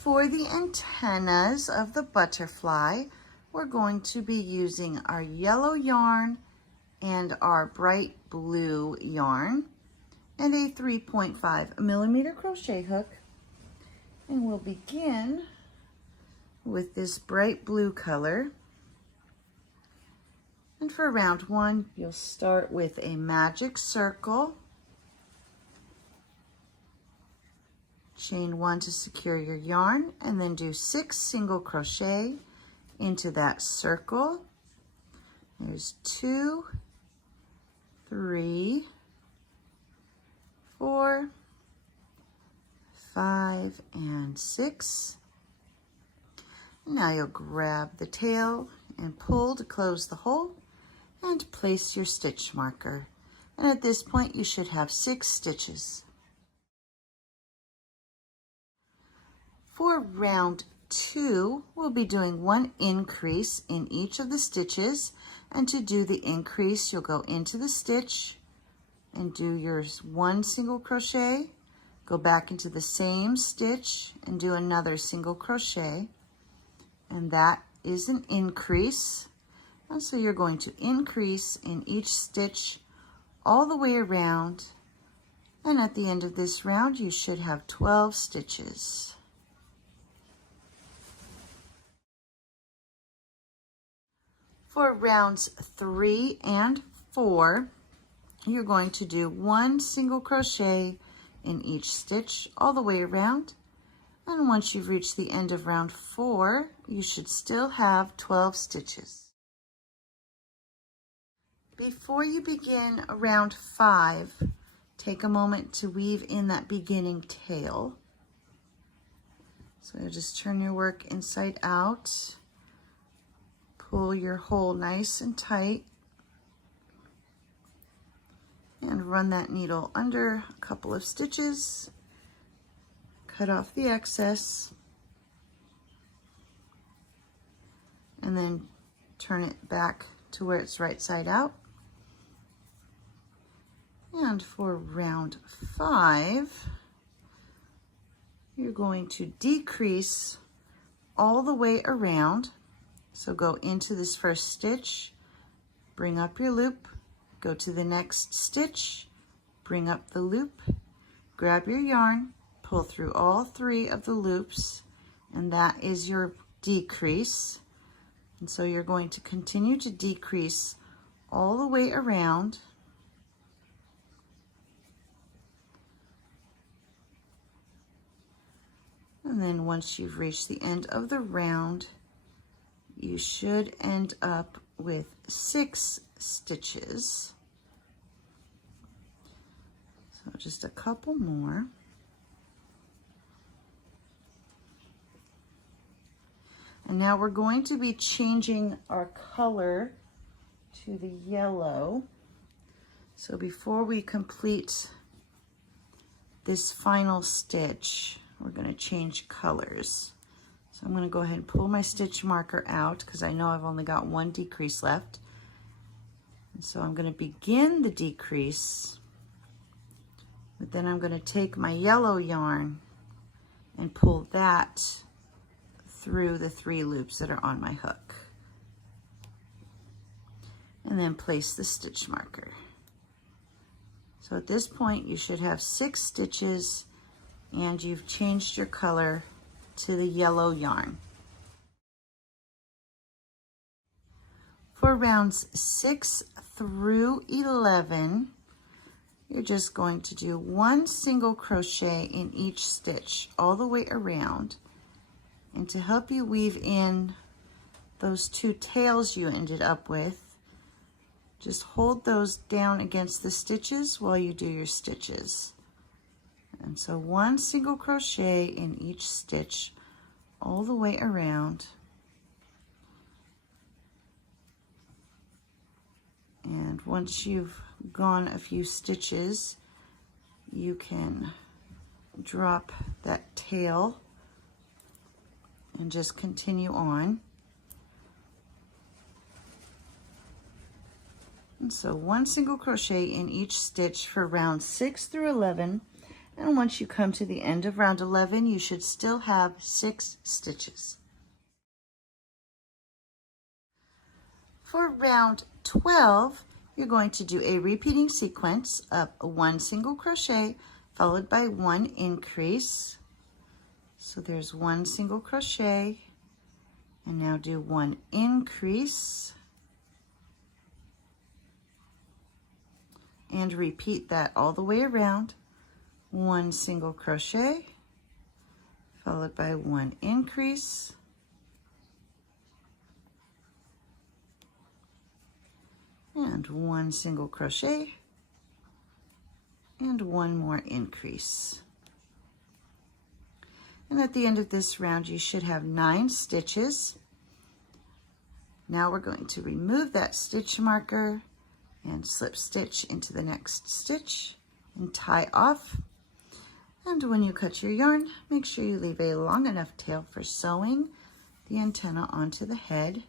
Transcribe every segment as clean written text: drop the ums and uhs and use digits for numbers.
For the antennas of the butterfly, we're going to be using our yellow yarn and our bright blue yarn and a 3.5 millimeter crochet hook. And we'll begin with this bright blue color. And for round 1, you'll start with a magic circle. Chain 1 to secure your yarn, and then do 6 single crochet into that circle. There's 2, 3, 4, 5, and 6. Now you'll grab the tail and pull to close the hole and place your stitch marker. And at this point, you should have 6 stitches. For round 2, we'll be doing 1 increase in each of the stitches. And to do the increase, you'll go into the stitch and do your 1 single crochet, go back into the same stitch and do another single crochet. And that is an increase. And so you're going to increase in each stitch all the way around. And at the end of this round, you should have 12 stitches. For rounds 3 and 4, you're going to do 1 single crochet in each stitch all the way around. And once you've reached the end of round 4, you should still have 12 stitches. Before you begin round 5, take a moment to weave in that beginning tail. So you'll just turn your work inside out. Pull your hole nice and tight and run that needle under a couple of stitches. Cut off the excess and then turn it back to where it's right side out. And for round 5, you're going to decrease all the way around. So go into this first stitch, bring up your loop, go to the next stitch, bring up the loop, grab your yarn, pull through all 3 of the loops, and that is your decrease. And so you're going to continue to decrease all the way around. And then once you've reached the end of the round, you should end up with 6 stitches. So just a couple more. And now we're going to be changing our color to the yellow. So before we complete this final stitch, we're going to change colors. So I'm going to go ahead and pull my stitch marker out because I know I've only got 1 decrease left. And so I'm going to begin the decrease, but then I'm going to take my yellow yarn and pull that through the 3 loops that are on my hook. And then place the stitch marker. So at this point you should have 6 stitches and you've changed your color to the yellow yarn. For rounds 6 through 11, you're just going to do 1 single crochet in each stitch all the way around. And to help you weave in those 2 tails you ended up with, just hold those down against the stitches while you do your stitches. And so 1 single crochet in each stitch all the way around. And once you've gone a few stitches, you can drop that tail and just continue on. And so 1 single crochet in each stitch for rounds 6 through 11. And once you come to the end of round 11, you should still have 6 stitches. For round 12, you're going to do a repeating sequence of 1 single crochet followed by 1 increase. So there's 1 single crochet, and now do 1 increase, and repeat that all the way around. 1 single crochet followed by 1 increase, and 1 single crochet, and 1 more increase. And at the end of this round, you should have 9 stitches. Now we're going to remove that stitch marker and slip stitch into the next stitch and tie off. And when you cut your yarn, make sure you leave a long enough tail for sewing the antenna onto the head,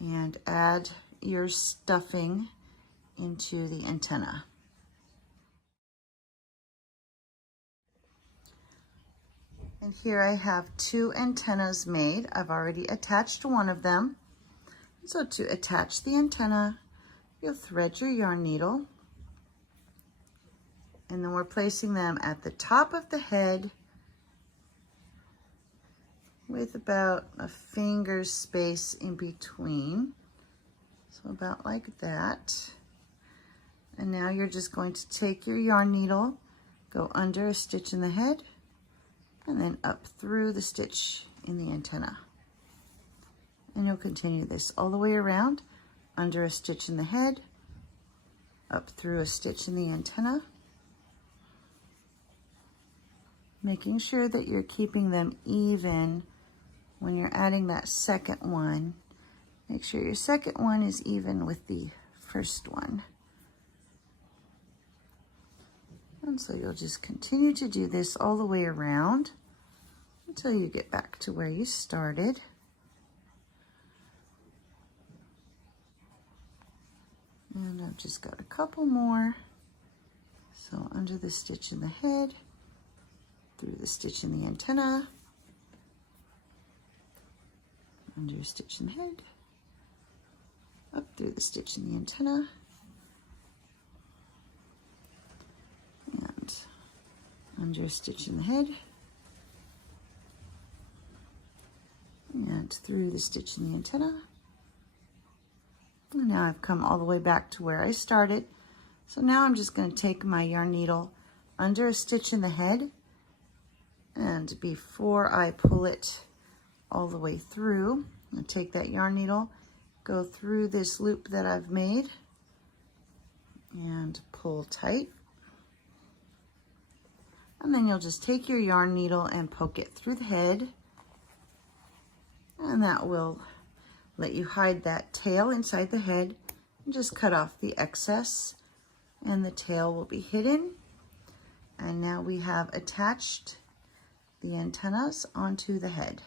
and add your stuffing into the antenna. And here I have 2 antennas made. I've already attached one of them. So to attach the antenna, you'll thread your yarn needle, and then we're placing them at the top of the head with about a finger's space in between. So about like that. And now you're just going to take your yarn needle, go under a stitch in the head, and then up through the stitch in the antenna. And you'll continue this all the way around, under a stitch in the head, up through a stitch in the antenna, making sure that you're keeping them even when you're adding that second one. Make sure your second one is even with the first one. And so you'll just continue to do this all the way around until you get back to where you started. And I've just got a couple more. So under the stitch in the head, through the stitch in the antenna, under a stitch in the head, up through the stitch in the antenna, and under a stitch in the head, and through the stitch in the antenna. And now I've come all the way back to where I started. So now I'm just going to take my yarn needle under a stitch in the head, and before I pull it all the way through, I'll take that yarn needle, go through this loop that I've made, and pull tight. And then you'll just take your yarn needle and poke it through the head, and that will let you hide that tail inside the head, and just cut off the excess, and the tail will be hidden. And now we have attached the antennas onto the head.